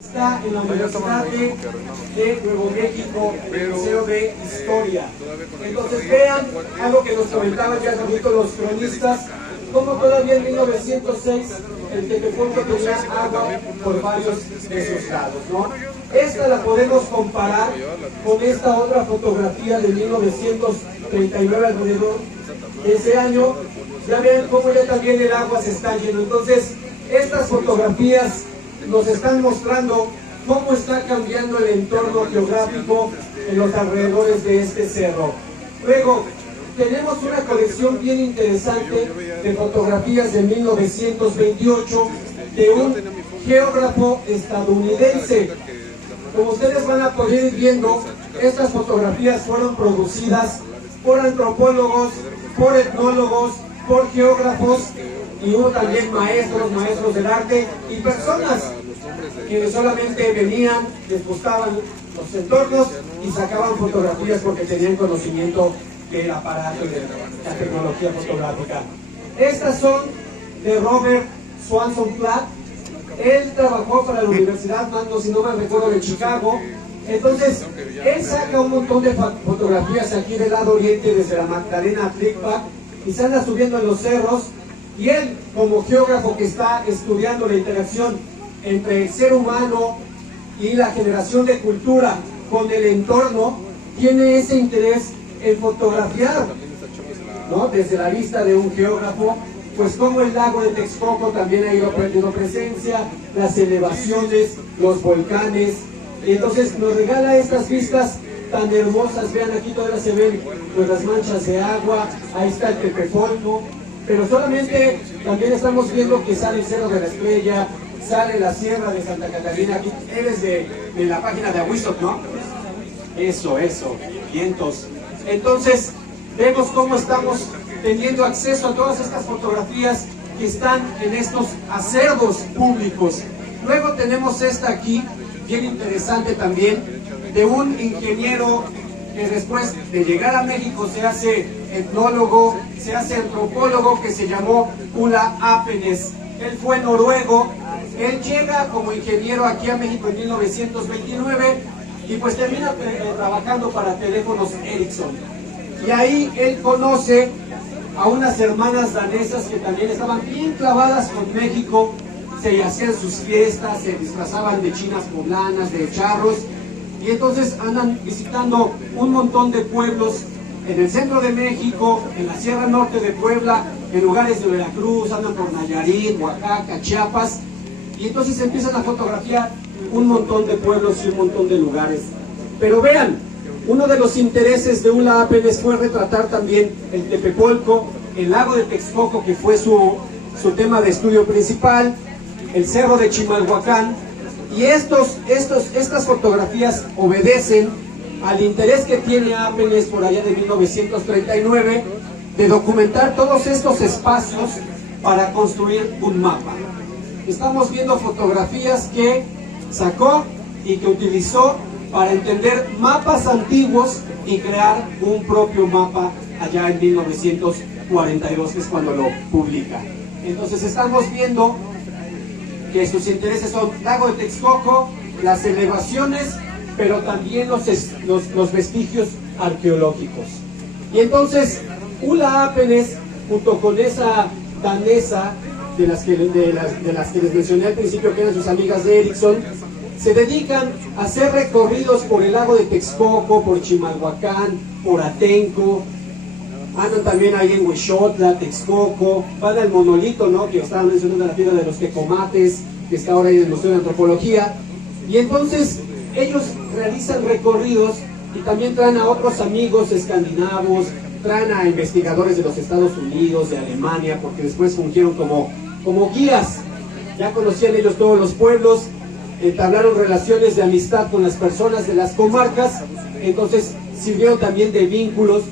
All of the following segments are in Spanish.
Está en la Universidad de Nuevo México, en el Museo de Historia. Entonces vean algo que nos comentaban ya ahorita los cronistas, como todavía en 1906 el Tepeponco tenía agua por varios de sus lados, ¿no? Esta la podemos comparar con esta otra fotografía de 1939 alrededor de ese año. Ya ven cómo ya también el agua se está yendo. Entonces estas fotografías nos están mostrando cómo está cambiando el entorno geográfico en los alrededores de este cerro. Luego, tenemos una colección bien interesante de fotografías de 1928 de un geógrafo estadounidense. Como ustedes van a poder ir viendo, estas fotografías fueron producidas por antropólogos, por etnólogos, por geógrafos, y hubo también maestros del arte y personas que solamente venían, les gustaban los entornos y sacaban fotografías porque tenían conocimiento del aparato y de la tecnología fotográfica. Estas son de Robert Swanson Platt. Él trabajó para la Universidad, si no me recuerdo, de Chicago. Entonces, él saca un montón de fotografías aquí del lado oriente, desde la Magdalena a Tlicpac, y se anda subiendo en los cerros. Y él, como geógrafo que está estudiando la interacción entre el ser humano y la generación de cultura con el entorno, tiene ese interés en fotografiar, ¿no? Desde la vista de un geógrafo, pues como el lago de Texcoco también ha ido perdiendo presencia, las elevaciones, los volcanes, y entonces nos regala estas vistas tan hermosas. Vean, aquí todavía se ven pues las manchas de agua, ahí está el Tepeponco. Pero solamente también estamos viendo que sale el Cerro de la Estrella, sale la Sierra de Santa Catarina. Aquí eres de la página de Ahuizotl, ¿no? Eso, vientos. Entonces, vemos cómo estamos teniendo acceso a todas estas fotografías que están en estos acervos públicos. Luego tenemos esta aquí, bien interesante también, de un ingeniero que después de llegar a México se hace etnólogo, se hace antropólogo, que se llamó Ulla Apenes. Él fue noruego, él llega como ingeniero aquí a México en 1929 y pues termina trabajando para teléfonos Ericsson. Y ahí él conoce a unas hermanas danesas que también estaban bien clavadas con México, se hacían sus fiestas, se disfrazaban de chinas poblanas, de charros, y entonces andan visitando un montón de pueblos en el centro de México, en la Sierra Norte de Puebla, en lugares de Veracruz, andan por Nayarit, Oaxaca, Chiapas, y entonces empiezan a fotografiar un montón de pueblos y un montón de lugares. Pero vean, uno de los intereses de Ulla Apenes fue retratar también el Tepeponco, el lago de Texcoco, que fue su tema de estudio principal, el cerro de Chimalhuacán. Y estas fotografías obedecen al interés que tiene Apenes por allá de 1939 de documentar todos estos espacios para construir un mapa. Estamos viendo fotografías que sacó y que utilizó para entender mapas antiguos y crear un propio mapa allá en 1942, que es cuando lo publica. Entonces estamos viendo que sus intereses son lago de Texcoco, las elevaciones, pero también los vestigios arqueológicos. Y entonces Ulla Apenes, junto con esa danesa de las que les mencioné al principio, que eran sus amigas de Ericsson, se dedican a hacer recorridos por el lago de Texcoco, por Chimalhuacán, por Atenco. Andan también ahí en Huixotla, Texcoco, van al monolito, ¿no?, que estaban mencionando, la piedra de los Tecomates, que está ahora ahí en el Museo de Antropología. Y entonces ellos realizan recorridos y también traen a otros amigos escandinavos, traen a investigadores de los Estados Unidos, de Alemania, porque después fungieron como guías. Ya conocían ellos todos los pueblos, entablaron relaciones de amistad con las personas de las comarcas, entonces sirvieron también de vínculos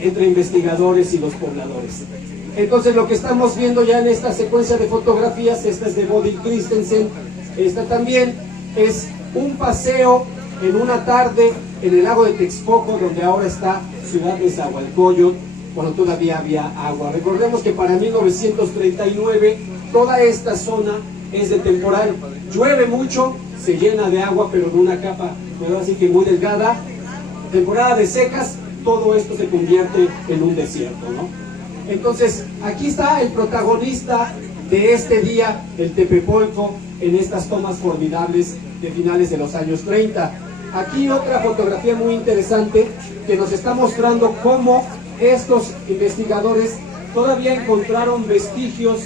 entre investigadores y los pobladores. Entonces lo que estamos viendo ya en esta secuencia de fotografías, esta es de Bodil Christensen, esta también es un paseo en una tarde en el lago de Texcoco, donde ahora está Ciudad de Nezahualcóyotl, cuando todavía había agua. Recordemos que para 1939 toda esta zona es de temporal, llueve mucho se llena de agua, pero de una capa, pues así que muy delgada. Temporada de secas, todo esto se convierte en un desierto, ¿no? Entonces, aquí está el protagonista de este día, el Tepepolco, en estas tomas formidables de finales de los años 30. Aquí otra fotografía muy interesante que nos está mostrando cómo estos investigadores todavía encontraron vestigios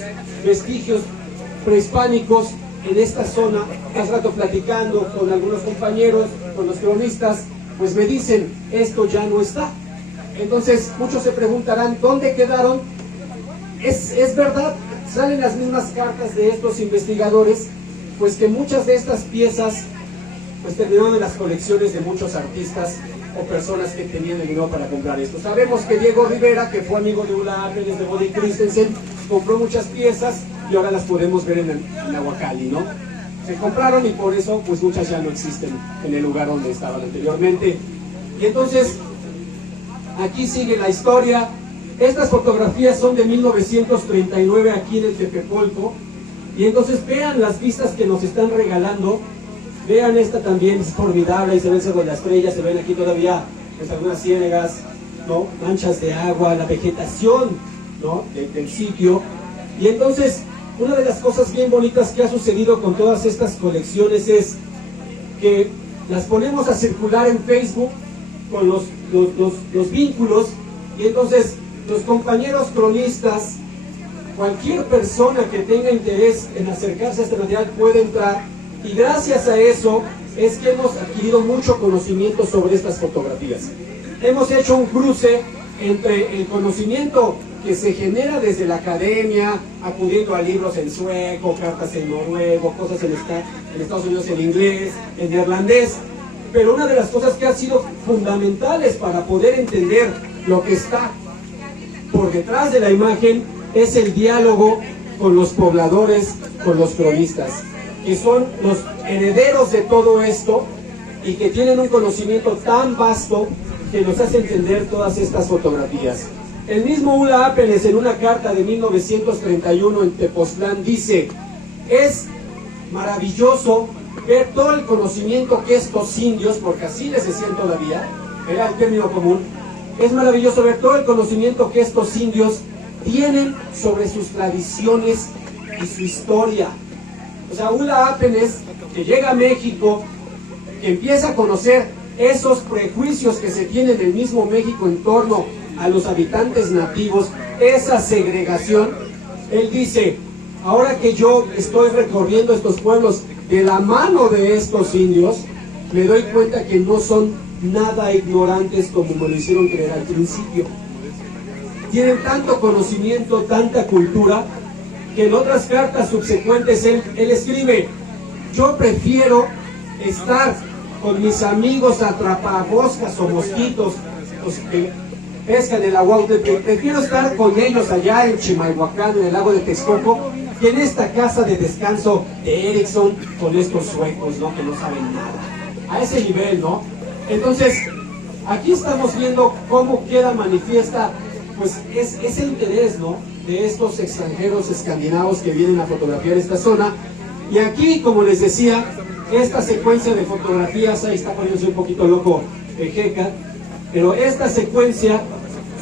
prehispánicos en esta zona. Hace rato platicando con algunos compañeros, con los cronistas, pues me dicen, esto ya no está. Entonces muchos se preguntarán, ¿dónde quedaron? Es verdad, salen las mismas cartas de estos investigadores, pues que muchas de estas piezas pues terminaron en las colecciones de muchos artistas o personas que tenían el dinero para comprar esto. Sabemos que Diego Rivera, que fue amigo de Ulla Appelers, de Bodil Christensen, compró muchas piezas y ahora las podemos ver en Nahuacalli, ¿no? Se compraron y por eso pues muchas ya no existen en el lugar donde estaban anteriormente. Y entonces, aquí sigue la historia. Estas fotografías son de 1939 aquí en el Tepepolco. Y entonces vean las vistas que nos están regalando. Vean esta también, es formidable, y se ve el Cerro de la Estrella, se ven aquí todavía pues, algunas ciénegas, ¿no? Manchas de agua, la vegetación, ¿no? del sitio. Y entonces, una de las cosas bien bonitas que ha sucedido con todas estas colecciones es que las ponemos a circular en Facebook con los vínculos, y entonces los compañeros cronistas, cualquier persona que tenga interés en acercarse a este material puede entrar. Y gracias a eso es que hemos adquirido mucho conocimiento sobre estas fotografías. Hemos hecho un cruce entre el conocimiento que se genera desde la academia, acudiendo a libros en sueco, cartas en noruego, cosas en Estados Unidos en inglés, en neerlandés. Pero una de las cosas que han sido fundamentales para poder entender lo que está por detrás de la imagen es el diálogo con los pobladores, con los cronistas, que son los herederos de todo esto y que tienen un conocimiento tan vasto que nos hace entender todas estas fotografías. El mismo Ulla Appelers en una carta de 1931 en Tepoztlán dice: es maravilloso ver todo el conocimiento que estos indios, porque así les decían todavía, era el término común, es maravilloso ver todo el conocimiento que estos indios tienen sobre sus tradiciones y su historia. O sea, Ulla Appelers, que llega a México, que empieza a conocer esos prejuicios que se tienen en el mismo México en torno a los habitantes nativos, esa segregación, él dice, ahora que yo estoy recorriendo estos pueblos de la mano de estos indios, me doy cuenta que no son nada ignorantes como me lo hicieron creer al principio. Tienen tanto conocimiento, tanta cultura, que en otras cartas subsecuentes él escribe: yo prefiero estar con mis amigos atrapamoscas o mosquitos, los que pescan el Aguautepec, prefiero estar con ellos allá en Chimalhuacán, en el lago de Texcoco, que en esta casa de descanso de Erickson con estos suecos, ¿no? Que no saben nada. A ese nivel, ¿no? Entonces, aquí estamos viendo cómo queda manifiesta, pues, ese interés, ¿no? De estos extranjeros escandinavos que vienen a fotografiar esta zona. Y aquí, como les decía, esta secuencia de fotografías, ahí está poniéndose un poquito loco Jeca, pero esta secuencia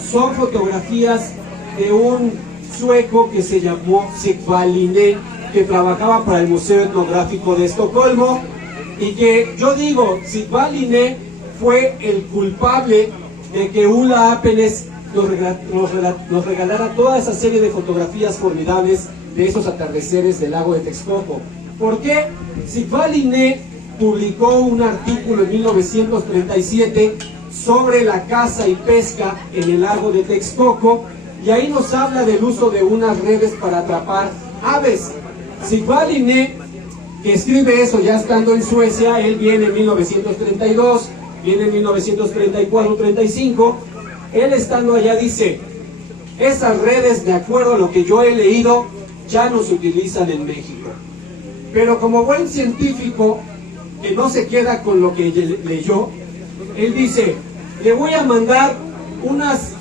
son fotografías de un sueco que se llamó Sigvard Linné, que trabajaba para el Museo Etnográfico de Estocolmo, y que yo digo, Sigvard Linné fue el culpable de que Ulla Appelers nos regalara toda esa serie de fotografías formidables de esos atardeceres del lago de Texcoco. ¿Por qué? Sigvard Linné publicó un artículo en 1937 sobre la caza y pesca en el lago de Texcoco, y ahí nos habla del uso de unas redes para atrapar aves. Sigvard Linné, que escribe eso ya estando en Suecia, él viene en 1932, viene en 1934-35, él estando allá dice: esas redes, de acuerdo a lo que yo he leído, ya no se utilizan en México. Pero como buen científico, que no se queda con lo que leyó, él dice: le voy a mandar unas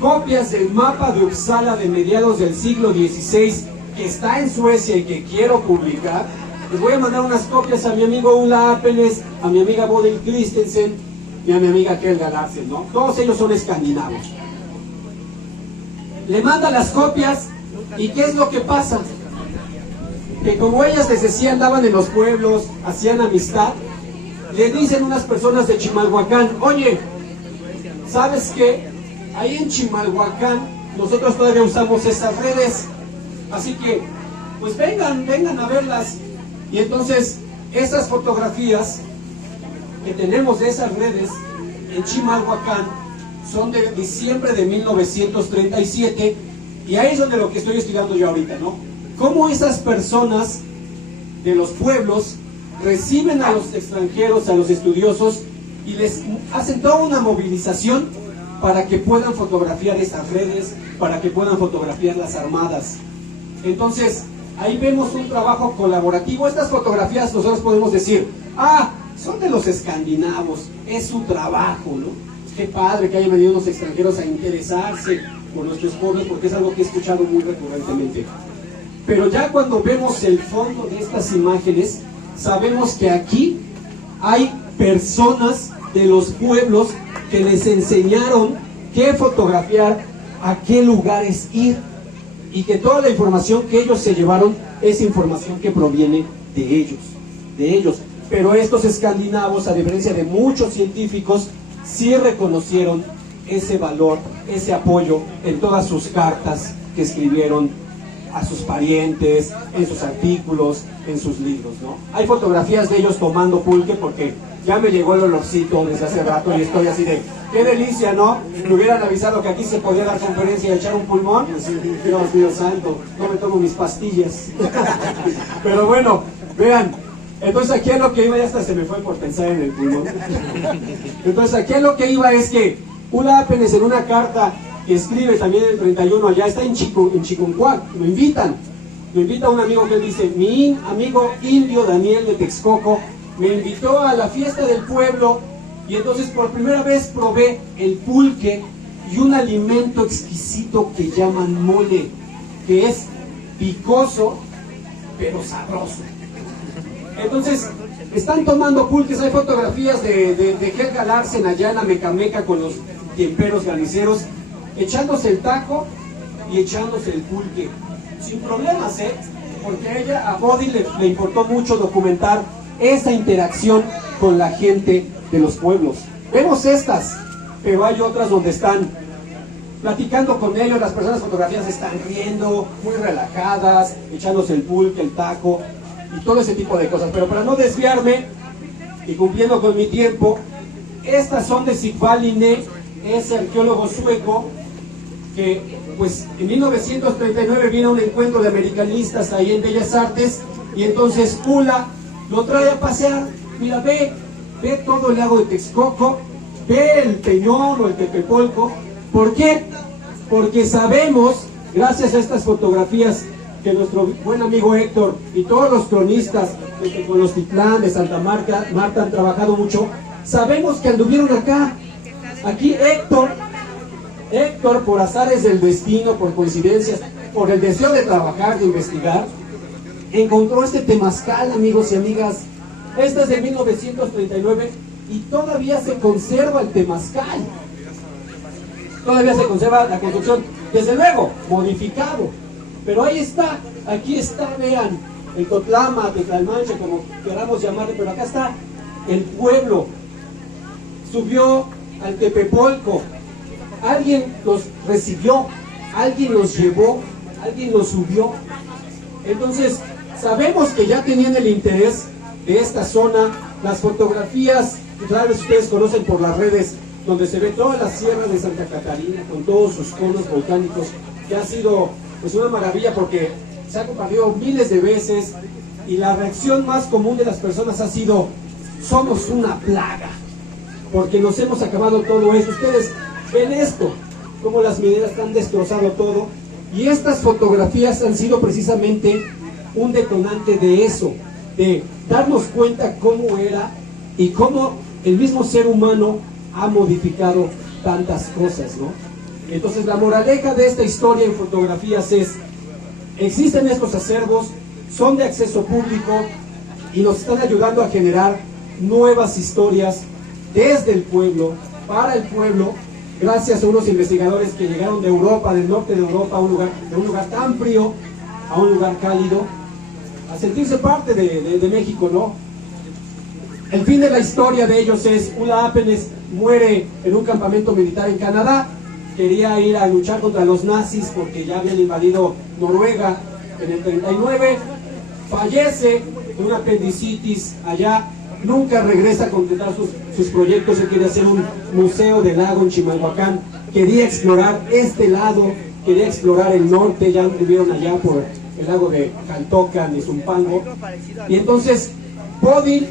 copias del mapa de Uppsala de mediados del siglo XVI, que está en Suecia y que quiero publicar, Les voy a mandar unas copias a mi amigo Ulla Appenes, a mi amiga Bodil Christensen y a mi amiga Helga Larsen, ¿no? Todos ellos son escandinavos. Le manda las copias y ¿qué es lo que pasa? Que como ellas les decía, andaban en los pueblos, hacían amistad, le dicen unas personas de Chimalhuacán, oye, ¿sabes qué? Ahí en Chimalhuacán nosotros todavía usamos esas redes, así que pues vengan a verlas. Y entonces esas fotografías que tenemos de esas redes en Chimalhuacán son de diciembre de 1937, y ahí es donde lo que estoy estudiando yo ahorita, ¿no? Cómo esas personas de los pueblos reciben a los extranjeros, a los estudiosos, y les hacen toda una movilización para que puedan fotografiar esas redes, para que puedan fotografiar las armadas. Entonces, ahí vemos un trabajo colaborativo. Estas fotografías nosotros podemos decir, ah, son de los escandinavos, es su trabajo, ¿no? Qué padre que hayan venido unos extranjeros a interesarse por nuestros pueblos, porque es algo que he escuchado muy recurrentemente. Pero ya cuando vemos el fondo de estas imágenes, sabemos que aquí hay personas de los pueblos que les enseñaron qué fotografiar, a qué lugares ir, y que toda la información que ellos se llevaron es información que proviene de ellos. Pero estos escandinavos, a diferencia de muchos científicos, sí reconocieron ese valor, ese apoyo en todas sus cartas que escribieron a sus parientes, en sus artículos, en sus libros, ¿no? Hay fotografías de ellos tomando pulque, porque ya me llegó el olorcito desde hace rato y estoy así de, qué delicia, ¿no? Me hubieran avisado que aquí se podía dar conferencia y echar un pulmón. Dios mío santo, no me tomo mis pastillas. Pero bueno, vean, entonces aquí a lo que iba, ya hasta se me fue por pensar en el pulmón. Entonces aquí a lo que iba es que Ulla Appenes, en una carta que escribe también en el 31, allá está en Chiconcuac, lo invita un amigo que él dice, mi amigo indio Daniel de Texcoco me invitó a la fiesta del pueblo, y entonces por primera vez probé el pulque y un alimento exquisito que llaman mole, que es picoso pero sabroso. Entonces están tomando pulques. Hay fotografías de Helga Larsen allá en la Mecameca con los tiemperos graniceros, echándose el taco y echándose el pulque sin problemas, porque a ella, a Bodil, le importó mucho documentar esa interacción con la gente de los pueblos. Vemos estas, pero hay otras donde están platicando con ellos, las personas fotografiadas están riendo, muy relajadas, echándose el pulque, el taco y todo ese tipo de cosas. Pero para no desviarme y cumpliendo con mi tiempo, estas son de Sigvald Linné, ese arqueólogo sueco que pues en 1939 viene a un encuentro de americanistas ahí en Bellas Artes, y entonces Ulla lo trae a pasear. Mira, ve todo el lago de Texcoco, ve el Peñón o el Tepepolco. ¿Por qué? Porque sabemos, gracias a estas fotografías, que nuestro buen amigo Héctor y todos los cronistas de Tepolotitlán, de Santa Marta han trabajado mucho. Sabemos que anduvieron acá. Aquí Héctor, por azares del destino, por coincidencias, por el deseo de trabajar, de investigar, encontró este temazcal, amigos y amigas. Esta es de 1939 y todavía se conserva el temazcal. Todavía se conserva la construcción, desde luego, modificado. Pero ahí está, aquí está, vean, el Totlama, Tetlalmanche, como queramos llamarle, pero acá está el pueblo. Subió al Tepepolco, alguien los recibió, alguien los llevó, alguien los subió. Entonces, sabemos que ya tenían el interés de esta zona. Las fotografías, tal vez ustedes conocen por las redes, donde se ve toda la sierra de Santa Catarina con todos sus conos volcánicos, que ha sido pues una maravilla, porque se ha compartido miles de veces, y la reacción más común de las personas ha sido: somos una plaga, porque nos hemos acabado todo eso. Ustedes ven esto, cómo las mineras han destrozado todo, y estas fotografías han sido precisamente un detonante de eso, de darnos cuenta cómo era y cómo el mismo ser humano ha modificado tantas cosas, ¿no? Entonces la moraleja de esta historia en fotografías es: existen estos acervos, son de acceso público, y nos están ayudando a generar nuevas historias desde el pueblo, para el pueblo, gracias a unos investigadores que llegaron de Europa, del norte de Europa, de un lugar tan frío a un lugar cálido, a sentirse parte de México, ¿no? El fin de la historia de ellos es: Ulla Apenes muere en un campamento militar en Canadá, quería ir a luchar contra los nazis porque ya habían invadido Noruega en el 39, fallece de una apendicitis allá, nunca regresa a completar sus proyectos. Él quería hacer un museo del lago en Chimalhuacán, quería explorar este lado, quería explorar el norte, ya estuvieron allá por el lago de Caltocan y Zumpango, y entonces Bodil,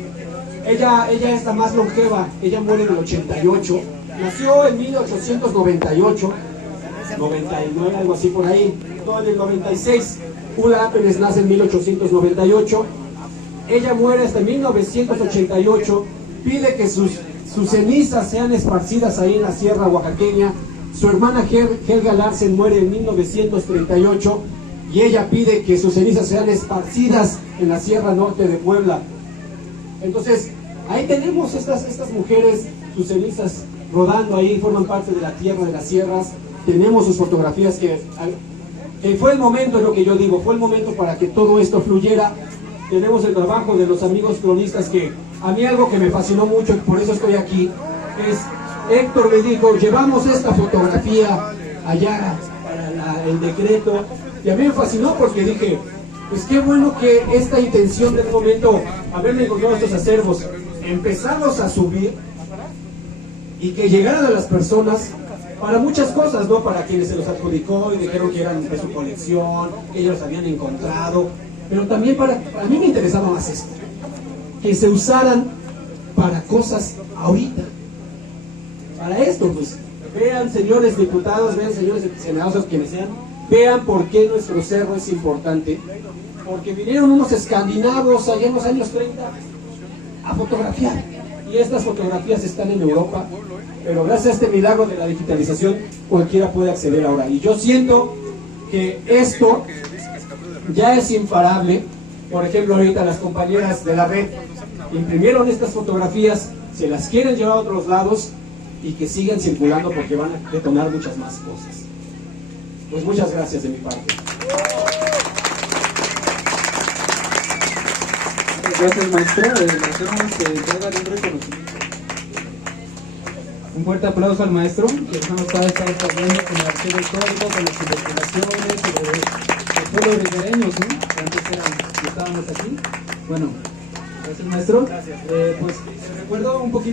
ella es la más longeva, ella muere en el 88, nació en 1898, 99, algo así por ahí, no, en el 96, Ulla Apenes nace en 1898, ella muere hasta 1988, pide que sus cenizas sean esparcidas ahí en la sierra oaxaqueña. Su hermana Helga Larsen muere en 1938 y ella pide que sus cenizas sean esparcidas en la sierra norte de Puebla. Entonces, ahí tenemos estas mujeres, sus cenizas rodando ahí, forman parte de la tierra, de las sierras. Tenemos sus fotografías que fue el momento, es lo que yo digo, fue el momento para que todo esto fluyera. Tenemos el trabajo de los amigos cronistas, que a mí algo que me fascinó mucho, y por eso estoy aquí, es Héctor me dijo: llevamos esta fotografía allá para el decreto, y a mí me fascinó porque dije, pues qué bueno que esta intención del momento, haberme encontrado estos acervos, empezarlos a subir y que llegaran a las personas para muchas cosas, ¿no? Para quienes se los adjudicó y dijeron que eran de su colección, que ellos los habían encontrado, pero también para mí me interesaba más esto, que se usaran para cosas ahorita, para esto. Pues vean, señores diputados, vean, señores senadores, quienes sean, vean por qué nuestro cerro es importante, porque vinieron unos escandinavos allá en los años 30 a fotografiar, y estas fotografías están en Europa, pero gracias a este milagro de la digitalización cualquiera puede acceder ahora, y yo siento que esto ya es imparable. Por ejemplo, ahorita las compañeras de la red imprimieron estas fotografías, se las quieren llevar a otros lados y que sigan circulando porque van a detonar muchas más cosas. Pues muchas gracias de mi parte. Gracias, maestro. Le hacemos entrega de un reconocimiento. Un fuerte aplauso al maestro, que nos va a estar trayendo con el archivo histórico, con las investigaciones sobre los pueblos ribereños, ¿no? Que antes estábamos aquí. Bueno, gracias, maestro. Pues recuerdo un poquito.